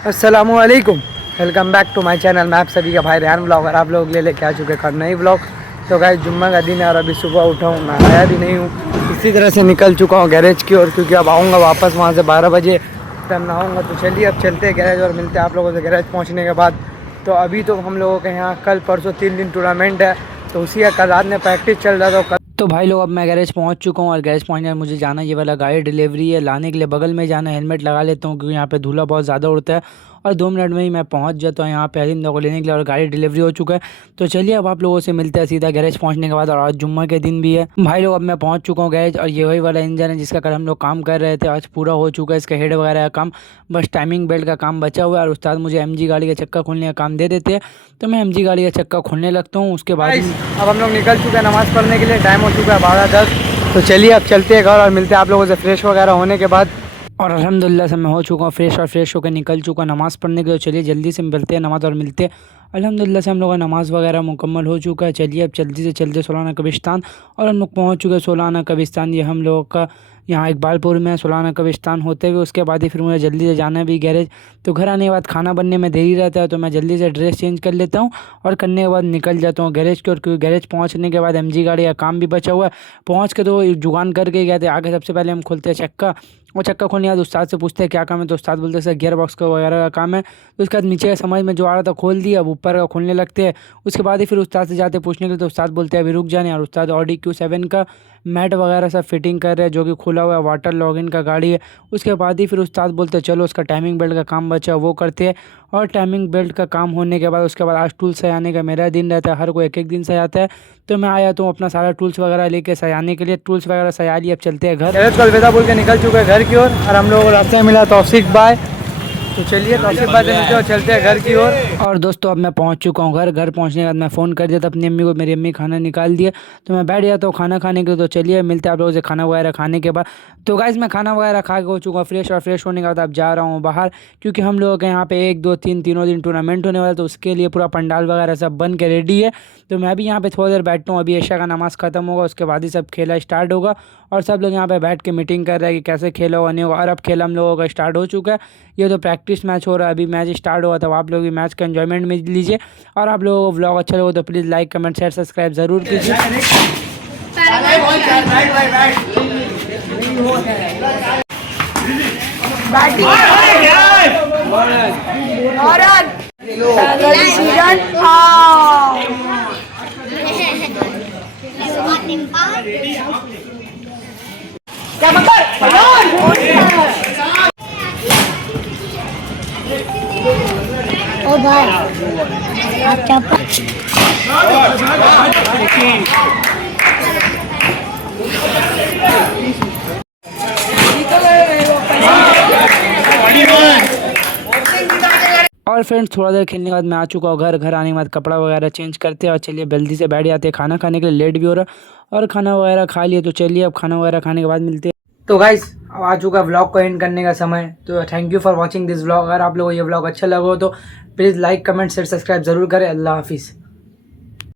अस्सलामुअलैकुम, welcome back to my channel. मैं आप सभी का भाई रेहान ब्लॉगर आप लोग लेके आ चुके हैं नई ब्लॉग। तो गाइस जुम्मा का दिन है और अभी सुबह उठा हूँ, मैं आया भी नहीं हूँ, इसी तरह से निकल चुका हूँ गैरेज की ओर, क्योंकि अब आऊँगा वापस वहाँ से 12 बजे तब नहाऊँगा। तो चलिए अब चलते हैं गैरेज और मिलते हैं आप लोगों से गैरेज पहुँचने के बाद। तो अभी तो हम लोगों के यहाँ कल परसों 3 दिन टूर्नामेंट है, तो उसी का कल रात में प्रैक्टिस चल रहा था। तो भाई लोग अब मैं गैरेज पहुंच चुका हूं और गैरेज पहुंचने मुझे जाना ये वाला गाड़ी डिलीवरी है लाने के लिए, बगल में जाना। हेलमेट लगा लेता हूं क्योंकि यहाँ पे धूला बहुत ज़्यादा उड़ता है और 2 मिनट में ही मैं पहुंच जाता हूँ यहाँ पे अरिंदा को लेने के लिए और गाड़ी डिलीवरी हो चुका है। तो चलिए अब आप लोगों से मिलते हैं सीधा गैरेज पहुँचने के बाद। और आज जुम्मा के दिन भी है भाई लोग। अब मैं पहुँच चुका हूँ गैरेज और ये वही वाला इंजन है जिसका कल हम लोग काम कर रहे थे, आज पूरा हो चुका है। इसका हेड वगैरह का काम, बस टाइमिंग बेल्ट का काम बचा हुआ है। और उस्ताद मुझे MG गाड़ी का चक्का खोलने का काम दे देते हैं, तो मैं MG गाड़ी का चक्का खोलने लगता हूँ। उसके बाद अब हम लोग निकल चुके हैं नमाज़ पढ़ने के लिए, टाइम हो चुका है 12:10। तो चलिए अब चलते हैं घर और मिलते हैं आप लोगों से फ्रेश वगैरह होने के बाद। और अल्हम्दुलिल्लाह से मैं हो चुका हूँ फ्रेश और फ्रेश होकर निकल चुका नमाज़ पढ़ने के लिए। चलिए जल्दी से मिलते हैं नमाज़ और मिलते हैं। अल्हम्दुलिल्लाह से हम लोग का नमाज़ वगैरह मुकम्मल हो चुका है। चलिए अब जल्दी से चलते सोलाना कब्रिस्तान। और हम लोग पहुँच चुके हैं सोलाना कब्रिस्तान। ये हम लोगों का यहाँ इकबालपुर में सोलाना कब्रिस्तान होते हुए उसके बाद ही फिर मुझे जल्दी से जाना है भी गैरेज। तो घर आने के बाद खाना बनने में देरी रहता है, तो मैं जल्दी से ड्रेस चेंज कर लेता हूँ और करने के बाद निकल जाता हूँ गैरेज की ओर, क्योंकि गैरेज पहुँचने के बाद MG गाड़ी का काम भी बचा हुआ है। पहुँच के तो जुगान करके गए थे। आगे सबसे पहले हम खोलते हैं चक्का, वो चक्का खोलने के बाद उस्ताद से पूछते हैं क्या काम है, तो उस्ताद बोलते हैं सर गियर बॉक्स का वगैरह का काम है। तो उसके बाद नीचे का समझ में जो आ रहा था खोल दिया, अब ऊपर का खोलने लगते हैं। उसके बाद ही फिर उस्ताद से जाते पूछने के लिए, तो उस्ताद बोलते हैं अभी रुक जाने। और उस्ताद ऑडी Q7 का मैट वगैरह सब फिटिंग कर रहे हैं, जो कि खुला हुआ है, वाटर लॉगिन का गाड़ी है। उसके बाद ही फिर उस्ताद बोलते हैं चलो उसका टाइमिंग बेल्ट का काम बचा वो करते हैं। और टाइमिंग बेल्ट का काम होने के बाद उसके बाद आज टूल्स सजाने का मेरा दिन रहता है, हर कोई एक एक दिन सजाता है। तो मैं आया तो अपना सारा टूल्स वगैरह लेके सजाने के लिए, टूल्स वगैरह सजा लिए। अब चलते हैं घर। गैरेज को अलविदा बोल के निकल चुके हैं घर की ओर और हम लोगों को रास्ते में मिला तौफीक भाई। तो चलिए तौफीक भाई से मिलते हैं और चलते हैं घर की ओर। और दोस्तों अब मैं पहुंच चुका हूं घर। घर पहुंचने के बाद मैं फ़ोन कर दिया था अपनी अम्मी को, मेरी अम्मी खाना निकाल दिया, तो मैं बैठ जाता हूँ खाना खाने के लिए। तो चलिए मिलते हैं आप लोगों से खाना वगैरह खाने के बाद। तो गाइस मैं खाना वगैरह खा के हो चुका हूँ फ्रेश, और फ्रेश होने के बाद अब जा रहा हूँ बाहर, क्योंकि हम लोगों के यहाँ पे 1 2 3 तीनों दिन टूर्नामेंट होने वाला है। तो उसके लिए पूरा पंडाल वगैरह सब बन के रेडी है। तो मैं भी यहाँ पे थोड़ी देर बैठता हूँ, अभी ऐशा का नमाज़ ख़त्म होगा उसके बाद ही सब खेला स्टार्ट होगा। और सब लोग यहाँ पे बैठ के मीटिंग कर रहे हैं कि कैसे खेला हुआ नहीं होगा। और अब खेल हम लोगों का स्टार्ट हो चुका है। ये तो प्रैक्टिस मैच हो रहा है, अभी मैच स्टार्ट हुआ था। आप लोग भी मैच का एंजॉयमेंट में लीजिए। और आप लोगों को व्लॉग अच्छा लगे तो please like comment share subscribe ज़रूर कीजिए। ओ भाई आप क्या और फ्रेंड्स थोड़ा देर खेलने के बाद मैं आ चुका हूँ घर। घर आने के बाद कपड़ा वगैरह चेंज करते हैं और चलिए जल्दी से बैठ जाते हैं खाना खाने के लिए। लेट भी हो रहा है और खाना वगैरह खा लिए। तो चलिए अब खाना वगैरह खाने के बाद मिलते हैं। तो गाइस अब आ चुका व्लॉग को एंड करने का समय। तो thank you for watching this vlog. अगर आप लोगों को ये व्लॉग अच्छा लगा हो तो please like comment share subscribe ज़रूर करें। अल्लाह हाफिज़।